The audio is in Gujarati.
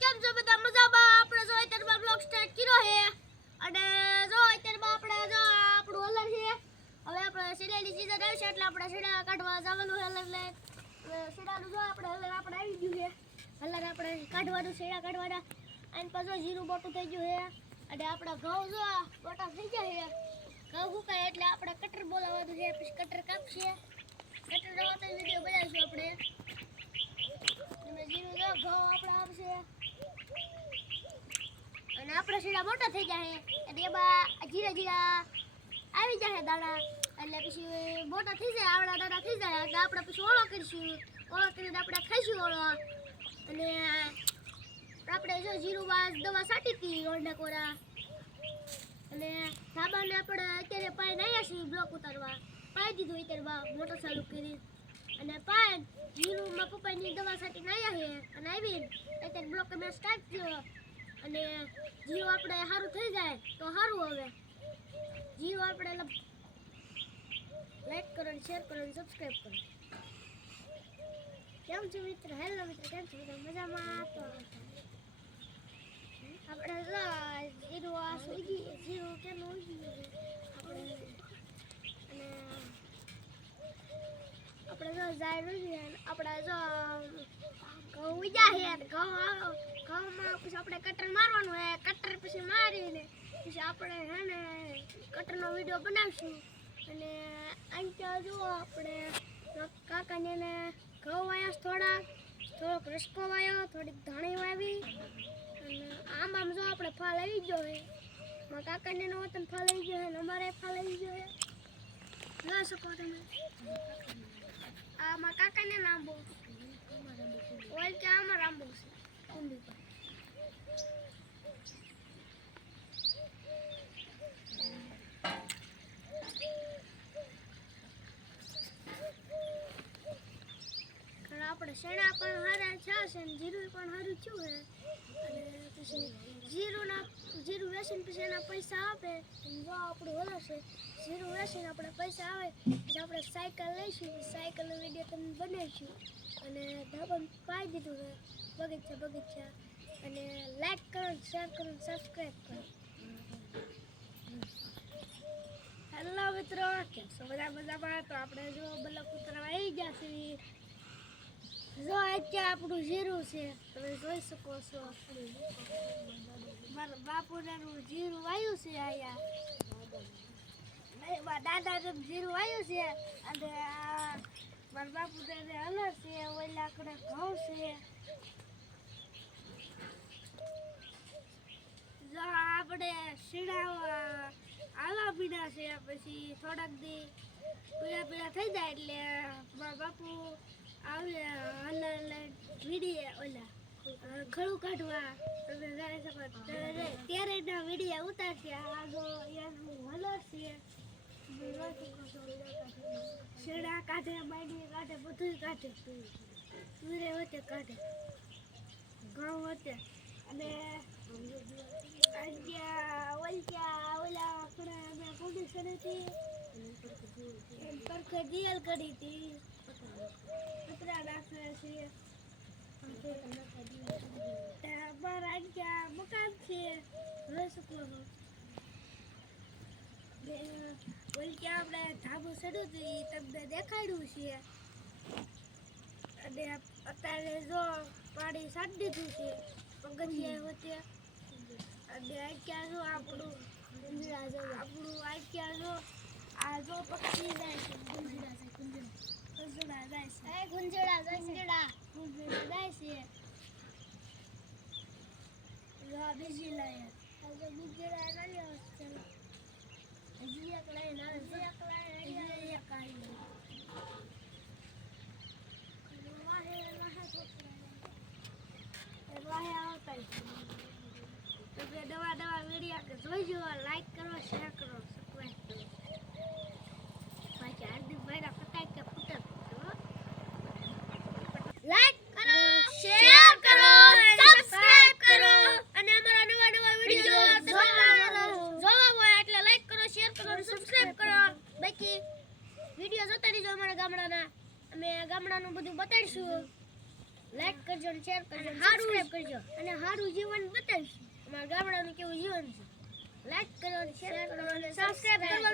કેમ છો બધા? મજામાં? આપણે જો અત્યારમાં બ્લોગ સ્ટાર્ટ કર્યો છે. અને જો અત્યારમાં આપણે જો આપણું અલર છે. હવે આપણે સીડાની સીઝન આવશે એટલે આપણે સીડા કાઢવા જવાનું છે. હલર એટલે સીડાનું જો આપણે હલર આપણે આવી ગયું છે. હલર આપણે કાઢવાનું સીડા કાઢવાના. અને પાછું જીરું મોટું થઈ ગયું છે. અને આપણા ઘઉં જો મોટા થઈ ગયા છે. ઘઉં સુકાય એટલે આપણે કટર બોલાવવાનું છે. પછી કટર કાપશે કટર રવાતો વીડિયો બનાવીશું આપણે અને જીરું જો ઘઉં આપણે આવશે અને આપણે મોટા થઈ જાય એટલે એમાં જીરા જીરા આવી જાય દાણા. એટલે પછી મોટા થઈ જાય, આવડા દાણા થઈ જાય. એટલે આપણે પછી ઓળો કરીશું. ઓળો કરીને આપણે ખાઈશું ઓળો. અને આપણે જો જીરુમાં દવા સાટી હતી ઓળના કોરા. અને ધાબાને આપણે અત્યારે પાય નાયા છીએ બ્લોક ઉતારવા. પાય દીધું અત્યારમાં મોટર ચાલુ કરી. અને પાય જીરુમાં પપ્પાની દવા સાટી નાયા છે. અને આવી અત્યારે બ્લોક મેં સ્ટાર્ટ થયો. અને જીવ આપણે સારું થઈ જાય તો સારું હવે. જીવ આપણે લાઈક કરો શેર કરો અને સબસ્ક્રાઈબ કરો. કેમ છો મિત્ર? હેલો મિત્ર, કેમ છો મજામાં? તો આપણે જીરો આ સુઈ જીરો કેમ ઉગી આપણે અને આપણે જો જાય નથી આપણે જો ઘઉં ઉજા છે ઘઉં આવો. ઘઉંમાં પછી આપણે કટર મારવાનું હે. કટર પછી મારીને પછી આપણે હે ને કટરનો વીડિયો બનાવીશું. અને અહીંયા જુઓ આપણે, કાકાને ને ઘઉં વાયા થોડા, થોડોક રસકો વાયો, થોડીક ધાણી વાવી. અને આમ આમ જો આપણે ફાલ આવી ગયો હે. મારા કાકાને નો વતન ફાલ આવી ગયો હે અને અમારે ફાલ આવી ગયો હે. જોઈ શકો તમે. આ મારા કાકાને લાંબો ઓલ કે આમાં લાંબો છે. આપણે શેણા પણ હારા છે અને જીરું પણ હારું થયું છે. અને પછી જીરુંના, જીરું વેચીને પછી એના પૈસા આપે. જો આપણું વળશે જીરું વેચીને આપણે પૈસા આવે, પછી આપણે સાયકલ લઈશું, સાયકલનો વીડિયો તમને બનાવીશું. અને ધાબા પાઈ દીધું છે. બગીચા બગીચા. અને લાઈક કરો શેર કરો સબસ્ક્રાઈબ કરો. હેલો મિત્રો, કેમ છો? બધા મજામાં? તો આપણે જો બલક કૂતરા આવી ગયા છીએ. જો અત્યારે આપણું જીરું છે, તમે જોઈ શકો છો. મારા બાપુનાનું જીરું આવ્યું છે અહીંયા. દાદાનું જીરું આવ્યું છે, અને મારા બાપુને અલગ છે ઓલા કડે ઘઉં છે જો આપણે શીણાવા આવા પીડા છે, પછી થોડાક દી પીળા પીળા થઈ જાય એટલે મારા બાપુ આવે હલા હલા વીડીએ ઓલા ખડું કાઢવા. ત્યારે એના વીડિયા ઉતારશે. આગો એનું હલર છે. શેડા કાઢે બાયડી કાઢે બધું કાઢે. સૂર્ય વચ્ચે કાઢે. ઘઉં વચ્ચે અને અહીંયા ઓલચ્યા ઓલા આપણે અમે કોની સરેથી પરખે દિયલ કરી હતી કચરા નાખે છે અહીંયા મકાન છે જોઈ શકો આપણે ધાબુ ચડ્યું હતું તમને દેખાડ્યું છે અને અત્યારે જો પાણી સાડી દીધું છે, પગથિયા વચ્ચે અને અત્યારે જો આપણું આપણું અત્યારે જો આ જો પક્ષી જાય છે ગુંજડા છે ગુંજડા ગુંજડા જાય છે એ ગુંજડા ગુંજડા ગુંજડા જાય છે જો આ બીજી લાયક આ જો ગુંજડા નાની અવસ્થા હજી એક લાઈન આવે છે એક લાઈન હજી એક આવી બધું બતાવીશું. લાઈક કરજો અને શેર કરજો અને સબસ્ક્રાઇબ કરજો. અને સારું જીવન બતાવીશું. અમારા ગામડાનું કેવું જીવન છે. લાઈક કરો અને શેર કરો અને સબસ્ક્રાઇબ કરો.